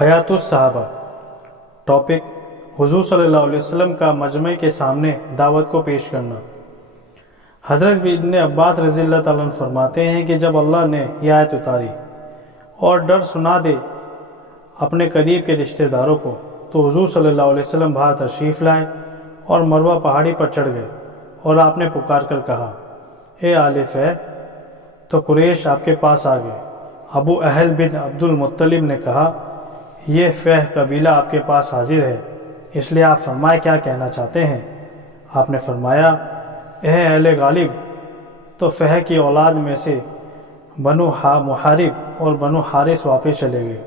حیات الصحابہ۔ ٹاپک: حضور صلی اللہ علیہ وسلم کا مجمع کے سامنے دعوت کو پیش کرنا۔ حضرت ابن عباس رضی اللہ تعالیٰ عنہ فرماتے ہیں کہ جب اللہ نے یہ آیت اتاری اور ڈر سنا دے اپنے قریب کے رشتہ داروں کو، تو حضور صلی اللہ علیہ وسلم باہر تشریف لائے اور مروہ پہاڑی پر چڑھ گئے، اور آپ نے پکار کر کہا: اے آل فہ! تو قریش آپ کے پاس آ گئے۔ ابو اہل بن عبد المطلب نے کہا: یہ فہ قبیلہ آپ کے پاس حاضر ہے، اس لیے آپ فرمائے کیا کہنا چاہتے ہیں؟ آپ نے فرمایا: اے اہل غالب! تو فہ کی اولاد میں سے بنو محارب اور بنو حارث واپس چلے گئے۔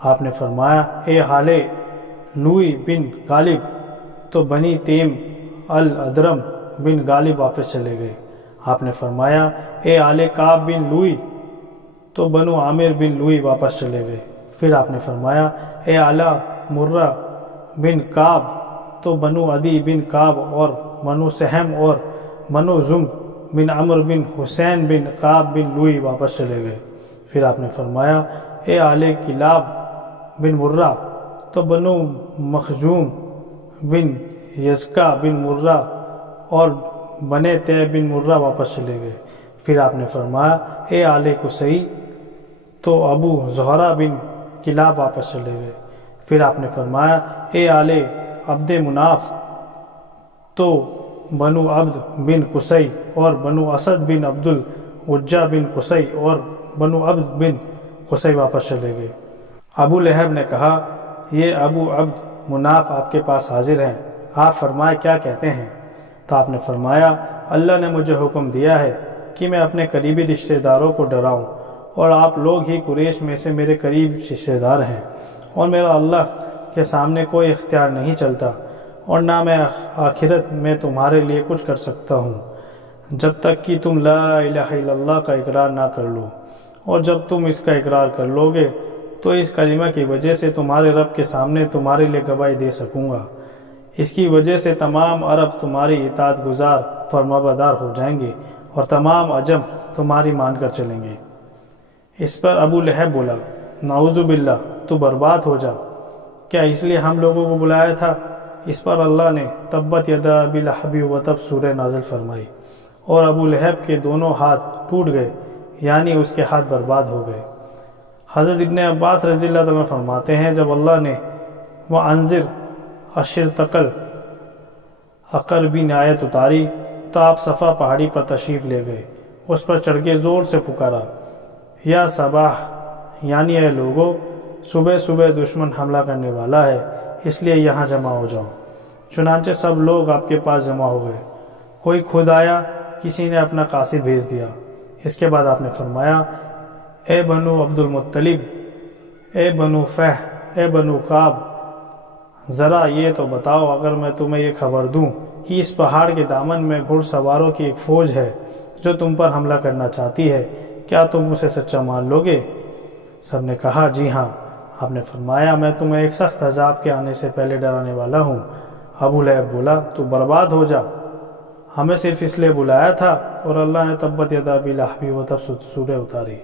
آپ نے فرمایا: اے اہل لوئی بن غالب! تو بنی تیم الادرم بن غالب واپس چلے گئے۔ آپ نے فرمایا: اے اہل کعب بن لوئی! تو بنو عامر بن لوئی واپس چلے گئے۔ پھر آپ نے فرمایا: اے اہل مرہ بن کعب! تو بنو عدی بن کعب اور بنو سہم اور بنو زم بن عمر بن حسین بن کعب بن لوئی واپس چلے گئے۔ پھر آپ نے فرمایا: اے اہل کلاب بن مرہ! تو بنو مخزوم بن یزکا بن مرہ اور بنے تے بن مرہ واپس چلے گئے۔ پھر آپ نے فرمایا: اے اہل قصی! تو ابو زہرہ بن کلاب واپس چلے گئے۔ پھر آپ نے فرمایا: اے اہل عبد مناف! تو بنو عبد بن قصی اور بنو اسد بن عبد العزیٰ بن قصی اور بنو عبد بن قصی واپس چلے گئے۔ ابو لہب نے کہا: یہ ابو عبد مناف آپ کے پاس حاضر ہیں، آپ فرمائے کیا کہتے ہیں؟ تو آپ نے فرمایا: اللہ نے مجھے حکم دیا ہے کہ میں اپنے قریبی رشتہ داروں کو ڈراؤں، اور آپ لوگ ہی قریش میں سے میرے قریب رشتہ دار ہیں، اور میرا اللہ کے سامنے کوئی اختیار نہیں چلتا، اور نہ میں آخرت میں تمہارے لیے کچھ کر سکتا ہوں جب تک کہ تم لا الہ الا اللہ کا اقرار نہ کر لو، اور جب تم اس کا اقرار کر لو گے تو اس کلمہ کی وجہ سے تمہارے رب کے سامنے تمہارے لیے گواہی دے سکوں گا۔ اس کی وجہ سے تمام عرب تمہاری اطاعت گزار فرمانبردار ہو جائیں گے، اور تمام عجم تمہاری مان کر چلیں گے۔ اس پر ابو لہب بولا: نعوذ باللہ! تو برباد ہو جا، کیا اس لیے ہم لوگوں کو بلایا تھا؟ اس پر اللہ نے تبت یدا ابی لہب وتب سورہ نازل فرمائی، اور ابو لہب کے دونوں ہاتھ ٹوٹ گئے، یعنی اس کے ہاتھ برباد ہو گئے۔ حضرت ابن عباس رضی اللہ عنہ فرماتے ہیں جب اللہ نے وَأَنذِرْ عَشِيرَتَكَ الْأَقْرَبِينَ آیت اتاری تو آپ صفا پہاڑی پر تشریف لے گئے، اس پر چڑھ کے زور سے پکارا: یا صباح! یعنی اے لوگو، صبح صبح دشمن حملہ کرنے والا ہے، اس لیے یہاں جمع ہو جاؤ۔ چنانچہ سب لوگ آپ کے پاس جمع ہو گئے، کوئی خود آیا، کسی نے اپنا قاصد بھیج دیا۔ اس کے بعد آپ نے فرمایا: اے بنو عبد المطلب، اے بنو فہ، اے بنو کعب! ذرا یہ تو بتاؤ، اگر میں تمہیں یہ خبر دوں کہ اس پہاڑ کے دامن میں گھڑ سواروں کی ایک فوج ہے جو تم پر حملہ کرنا چاہتی ہے، کیا تم اسے سچا مان لو گے؟ سب نے کہا: جی ہاں۔ آپ نے فرمایا: میں تمہیں ایک سخت عذاب کے آنے سے پہلے ڈرانے والا ہوں۔ ابو لہب بولا: تو برباد ہو جا، ہمیں صرف اس لیے بلایا تھا، اور اللہ نے تبت یدا ابی لہب وتب سورہ اتاری۔